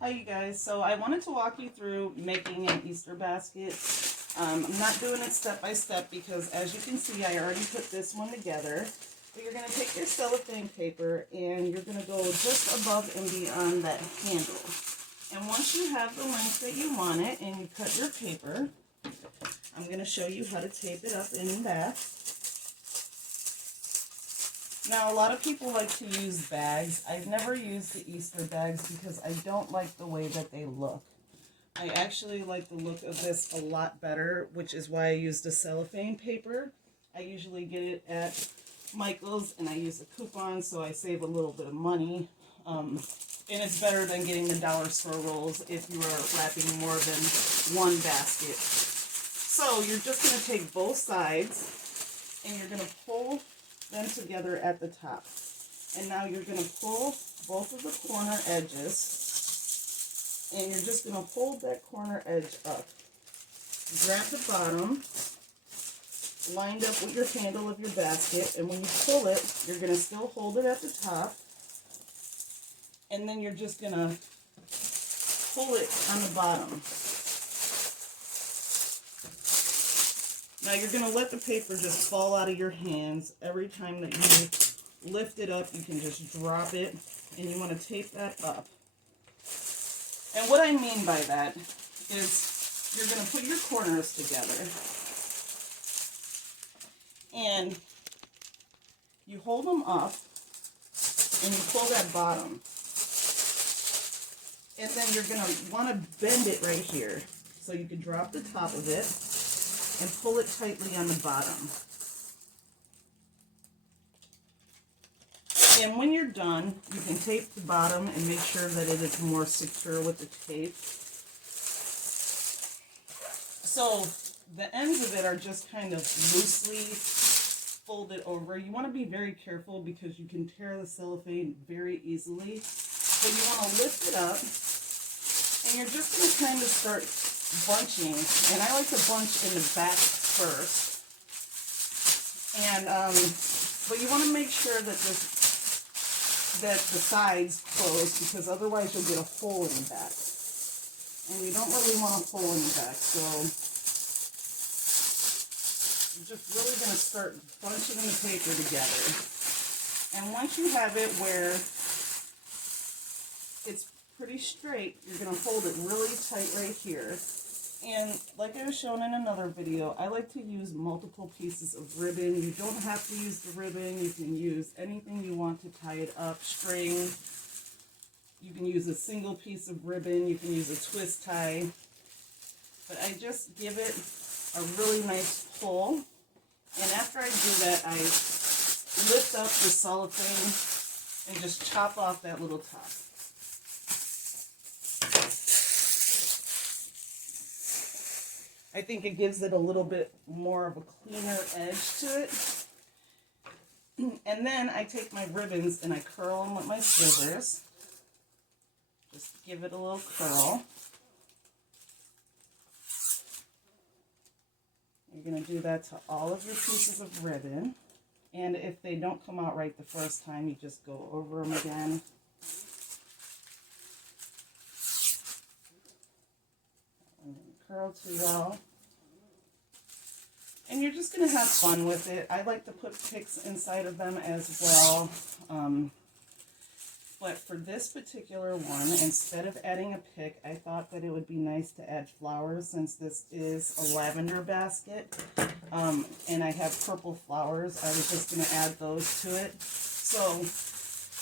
Hi you guys, so I wanted to walk you through making an Easter basket. I'm not doing it step by step because as you can see I already put this one together. But you're going to take your cellophane paper and you're going to go just above and beyond that handle. And once you have the length that you want it and you cut your paper, I'm going to show you how to tape it up in back. Now, a lot of people like to use bags. I've never used the Easter bags because I don't like the way that they look. I actually like the look of this a lot better, which is why I use the cellophane paper. I usually get it at Michael's and I use a coupon, so I save a little bit of money. And it's better than getting the dollar store rolls if you are wrapping more than one basket. So you're just going to take both sides and you're going to pull them together at the top. And now you're going to pull both of the corner edges and you're just going to hold that corner edge up. Grab the bottom, lined up with your handle of your basket, and when you pull it, you're going to still hold it at the top, and then you're just going to pull it on the bottom. Now you're going to let the paper just fall out of your hands. Every time that you lift it up, you can just drop it, and you want to tape that up. And what I mean by that is you're going to put your corners together, and you hold them up, and you pull that bottom. And then you're going to want to bend it right here. So you can drop the top of it and pull it tightly on the bottom. And when you're done, you can tape the bottom and make sure that it is more secure with the tape. So the ends of it are just kind of loosely folded over. You want to be very careful because you can tear the cellophane very easily. But you want to lift it up and you're just going to kind of start bunching, and I like to bunch in the back first. And but you want to make sure that the sides close, because otherwise you'll get a hole in the back, and you don't really want a hole in the back. So you're just really going to start bunching the paper together. And once you have it where it's pretty straight, you're going to hold it really tight right here. And like I was shown in another video, I like to use multiple pieces of ribbon. You don't have to use the ribbon. You can use anything you want to tie it up. String. You can use a single piece of ribbon. You can use a twist tie. But I just give it a really nice pull. And after I do that, I lift up the cellophane and just chop off that little top. I think it gives it a little bit more of a cleaner edge to it. And then I take my ribbons and I curl them with my scissors. Just give it a little curl. You're going to do that to all of your pieces of ribbon. And if they don't come out right the first time, you just go over them again. Curl too well. And you're just going to have fun with it. I like to put picks inside of them as well. But for this particular one, instead of adding a pick, I thought that it would be nice to add flowers, since this is a lavender basket. And I have purple flowers. I was just going to add those to it. So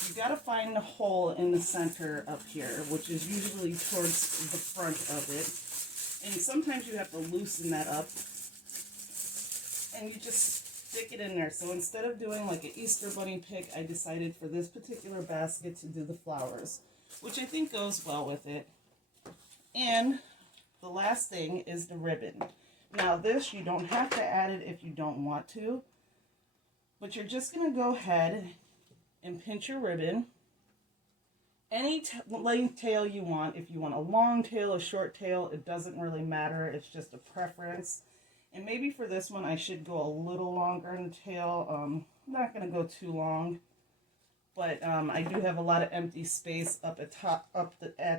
you got to find the hole in the center up here, which is usually towards the front of it. And sometimes you have to loosen that up, and you just stick it in there. So instead of doing like an Easter bunny pick, I decided for this particular basket to do the flowers, which I think goes well with it. And the last thing is the ribbon. Now this, you don't have to add it if you don't want to, but you're just going to go ahead and pinch your ribbon. Any length tail you want. If you want a long tail, a short tail, it doesn't really matter. It's just a preference. And maybe for this one, I should go a little longer in the tail. I'm not going to go too long. but I do have a lot of empty space up at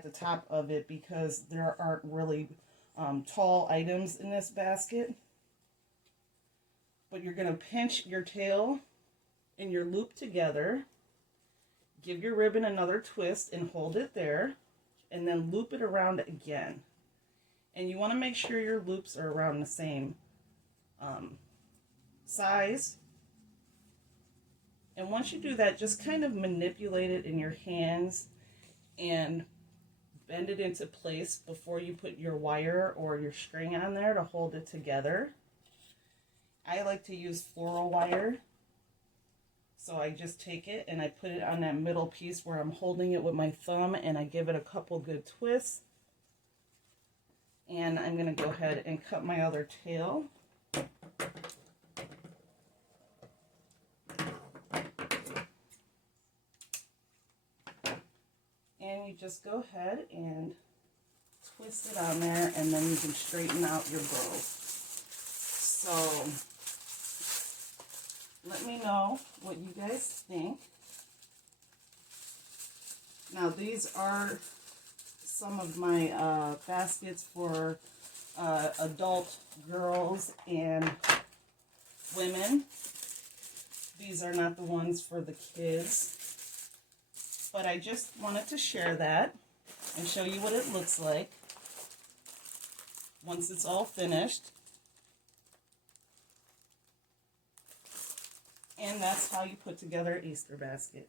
the top of it because there aren't really tall items in this basket. But you're going to pinch your tail and your loop together, give your ribbon another twist and hold it there, and then loop it around again. And you want to make sure your loops are around the same size. And once you do that, just kind of manipulate it in your hands and bend it into place before you put your wire or your string on there to hold it together. I like to use floral wire. So I just take it and I put it on that middle piece where I'm holding it with my thumb, and I give it a couple good twists. And I'm going to go ahead and cut my other tail. And you just go ahead and twist it on there, and then you can straighten out your bow. So let me know what you guys think. Now these are some of my baskets for adult girls and women. These are not the ones for the kids. But I just wanted to share that and show you what it looks like once it's all finished. And that's how you put together an Easter basket.